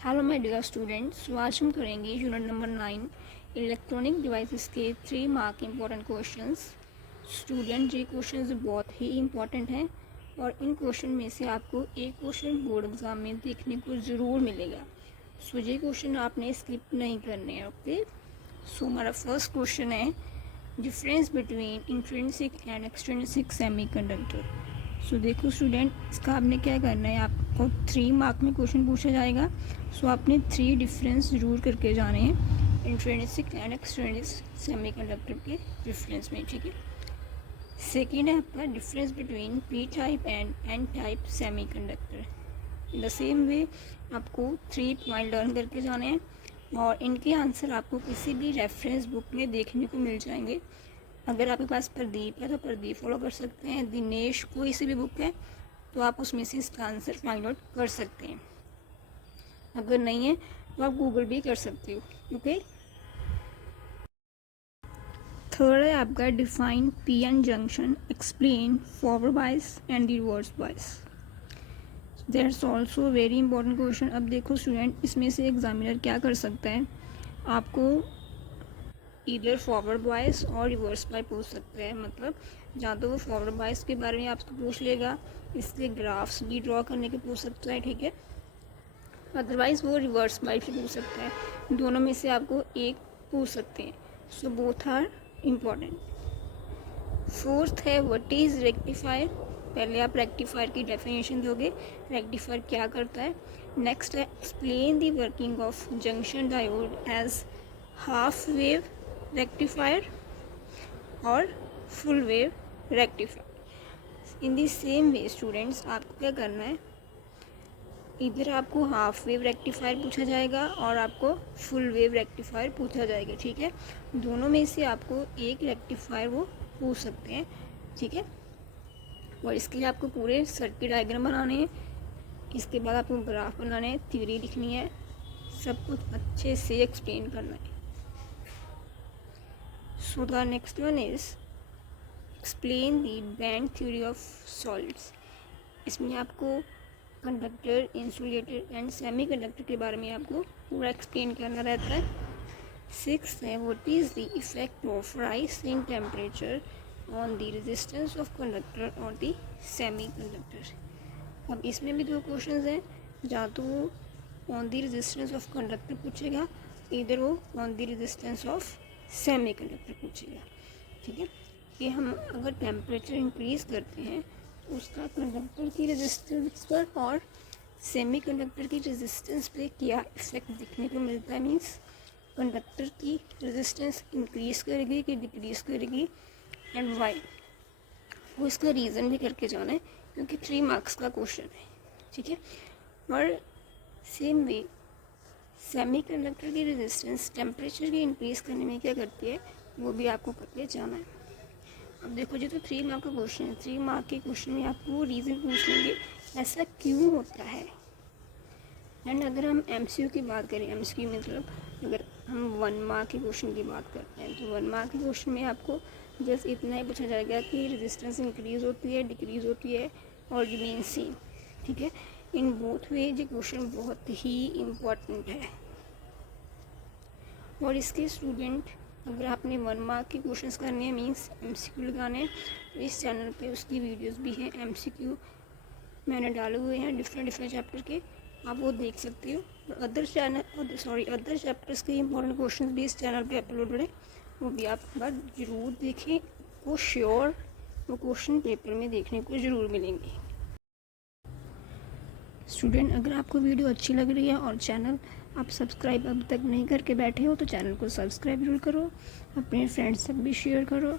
Hello my dear students, तो आज हम करेंगे यूनिट नंबर 9 इलेक्ट्रॉनिक डिवाइसेस के 3 मार्क इम्पॉर्टेंट क्वेश्चंस। स्टूडेंट, ये क्वेश्चंस बहुत ही इम्पॉर्टेंट हैं और इन क्वेश्चन में से आपको एक क्वेश्चन बोर्ड एग्जाम में देखने को ज़रूर मिलेगा। सो ये क्वेश्चन आपने स्किप नहीं करने हैं। ओके, सो हमारा फर्स्ट क्वेश्चन है difference between intrinsic and extrinsic semiconductor. So देखो स्टूडेंट, इसका आपने क्या करना है, आपको 3 मार्क में क्वेश्चन पूछा जाएगा। सो आपने 3 डिफरेंस ज़रूर करके जाने हैं इंट्रिंसिक एंड एक्सट्रिंसिक सेमीकंडक्टर के डिफरेंस में, ठीक है। सेकेंड है आपका difference between P type and N type semiconductor. In the same way आपको 3 पॉइंट लर्न करके जाने हैं और इनके आंसर आपको किसी भी रेफरेंस बुक में देखने को मिल जाएंगे। अगर आपके पास प्रदीप है तो प्रदीप फॉलो कर सकते हैं, दिनेश कोई सी भी बुक है तो आप उसमें से इसका आंसर फाइंड आउट कर सकते हैं। अगर नहीं है तो आप गूगल भी कर सकते हो। ओके, थर्ड है आपका define P N junction, explain forward bias and reverse bias. That's also very important question. अब देखो स्टूडेंट, इसमें से एग्जामिनर क्या कर सकता है, आपको इधर फॉरवर्ड बायस और रिवर्स बायस पूछ सकते हैं। मतलब जहाँ तो वो फॉरवर्ड बायस के बारे में आपसे पूछ लेगा, इसके ग्राफ्स भी ड्रॉ करने के पूछ सकता है, ठीक है। अदरवाइज़ वो रिवर्स बायस भी पूछ सकता है। दोनों में से आपको एक पूछ सकते हैं। So both are important. Fourth है व्हाट इज़ रेक्टिफायर। पहले आप रेक्टिफायर की डेफिनेशन दोगे, रेक्टिफायर क्या करता है। नेक्स्ट है explain the working of junction diode as half wave rectifier और full wave rectifier. In the same way students, आपको क्या करना है, इधर आपको हाफ वेव रेक्टिफायर पूछा जाएगा और आपको फुल वेव रेक्टिफायर पूछा जाएगा, ठीक है। दोनों में से आपको एक रेक्टिफायर वो पूछ सकते हैं, ठीक है। और इसके लिए आपको पूरे सर्किट डायग्राम बनाने हैं, इसके बाद आपको ग्राफ बनाने हैं, थ्योरी लिखनी है, सब कुछ अच्छे से एक्सप्लेन करना है। So the next one is explain the band theory of solids। इसमें आपको conductor, insulator and semi conductor के बारे में आपको पूरा एक्सप्लेन करना रहता है। सिक्स है what is the effect of rise in temperature on the resistance of conductor और द सेमी कंडक्टर। अब इसमें भी 2 क्वेश्चन हैं, जहाँ तो वो on the resistance of conductor पूछेगा, इधर वो on the resistance of semi conductor पूछेगा, ठीक है। कि हम अगर टेम्परेचर इंक्रीज़ करते हैं तो उसका कंडक्टर की रेजिस्टेंस पर और सेमी कंडक्टर की रेजिस्टेंस पे क्या इफेक्ट दिखने को मिलता है। मीन्स कंडक्टर की रेजिस्टेंस इंक्रीज़ करेगी कि डिक्रीज़ करेगी एंड वाई, वो इसका रीज़न भी करके जाना है क्योंकि 3 मार्क्स का क्वेश्चन है, ठीक है। और सेम वे सेमी कंडक्टर की रेजिस्टेंस टेम्परेचर की इंक्रीज़ करने में क्या करती है, वो भी आपको करके जाना है। अब देखो, जो तो 3 मार्क का क्वेश्चन है, 3 मार्क के क्वेश्चन में आपको वो रीज़न पूछ लेंगे ऐसा क्यों होता है। एंड अगर हम MCQ की बात करें, MCQ मतलब अगर हम 1 मार्क के क्वेश्चन की बात करते हैं तो 1 मार्क के क्वेश्चन में आपको जस्ट इतना ही पूछा जाएगा कि रेजिस्टेंस इंक्रीज़ होती है, डिक्रीज़ होती है और रिमेन सेम, ठीक है। इन बोथ वे ये क्वेश्चन बहुत ही इम्पोर्टेंट है। और इसके स्टूडेंट, अगर आपने 1 मार्क के क्वेश्चंस करने हैं, मीन्स MCQ लगाने हैं, तो इस चैनल पे उसकी वीडियोस भी हैं। MCQ मैंने डाले हुए हैं डिफरेंट चैप्टर के, आप वो देख सकते हो। और अदर चैप्टर्स के इंपॉर्टेंट क्वेश्चन भी इस चैनल पे अपलोडेड है, वो भी आप एक बार ज़रूर देखें। वो श्योर वो क्वेश्चन पेपर में देखने को ज़रूर मिलेंगे। स्टूडेंट, अगर आपको वीडियो अच्छी लग रही है और चैनल आप सब्सक्राइब अब तक नहीं करके बैठे हो तो चैनल को सब्सक्राइब जरूर करो, अपने फ्रेंड्स तक भी शेयर करो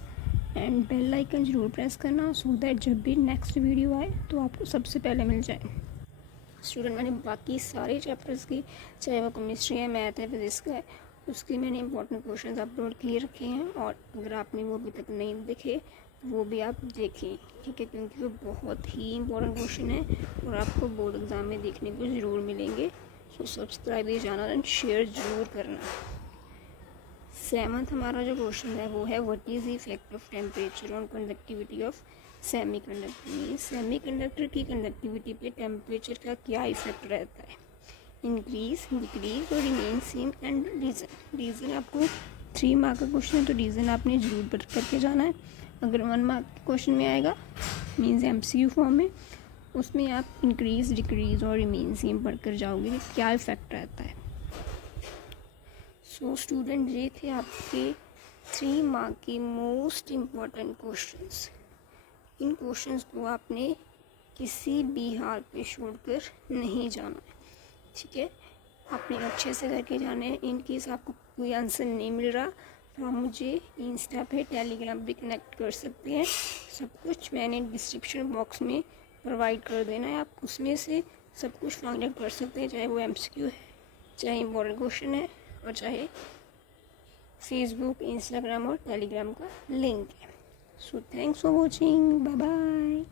एंड बेल आइकन ज़रूर प्रेस करना सो दैट जब भी नेक्स्ट वीडियो आए तो आपको सबसे पहले मिल जाए। स्टूडेंट, मैंने बाकी सारे चैप्टर्स की, चाहे वो केमिस्ट्री है, मैथ है, फिजिक्स का है, उसके मैंने इंपॉर्टेंट क्वेश्चन अपलोड किए रखे हैं। और अगर आपने वो अभी तक नहीं देखे वो भी आप देखें, ठीक है, क्योंकि वो बहुत ही इंपॉर्टेंट क्वेश्चन है और आपको बोर्ड एग्ज़ाम में देखने को ज़रूर मिलेंगे। सो सब्सक्राइब ये चैनल एंड शेयर ज़रूर करना। 7th हमारा जो क्वेश्चन है वो है what is the effect of temperature on conductivity of semi conductor. Semi conductor की कंडक्टिविटी पे टेम्परेचर का क्या इफेक्ट रहता है। इंक्रीज, डिक्रीज और remain same and reason. Reason आपको 3 मार्क का क्वेश्चन है तो रीज़न आपने ज़रूर पढ़ करके जाना है। अगर 1 मार्क के क्वेश्चन में आएगा मीन्स MCQ फॉर्म में, उसमें आप इंक्रीज, डिक्रीज और रिमेन सेम पढ़ कर जाओगे कि क्या इफेक्ट रहता है। सो स्टूडेंट, ये थे आपके 3 मार्क के मोस्ट इम्पॉर्टेंट क्वेश्चंस। इन क्वेश्चंस को आपने किसी भी हाल पे छोड़कर नहीं जाना है, ठीक है। आपने अच्छे से करके जाना है। इन केस आपको कोई आंसर नहीं मिल रहा तो आप मुझे इंस्टा पे, टेलीग्राम पे कनेक्ट कर सकते हैं। सब कुछ मैंने डिस्क्रिप्शन बॉक्स में प्रोवाइड कर देना है, आप उसमें से सब कुछ फाइंड आउट कर सकते हैं, चाहे वो MCQ है, चाहे इम्पोर्टेंट क्वेश्चन है और चाहे फेसबुक, इंस्टाग्राम और टेलीग्राम का लिंक है। So thanks for watching, bye bye.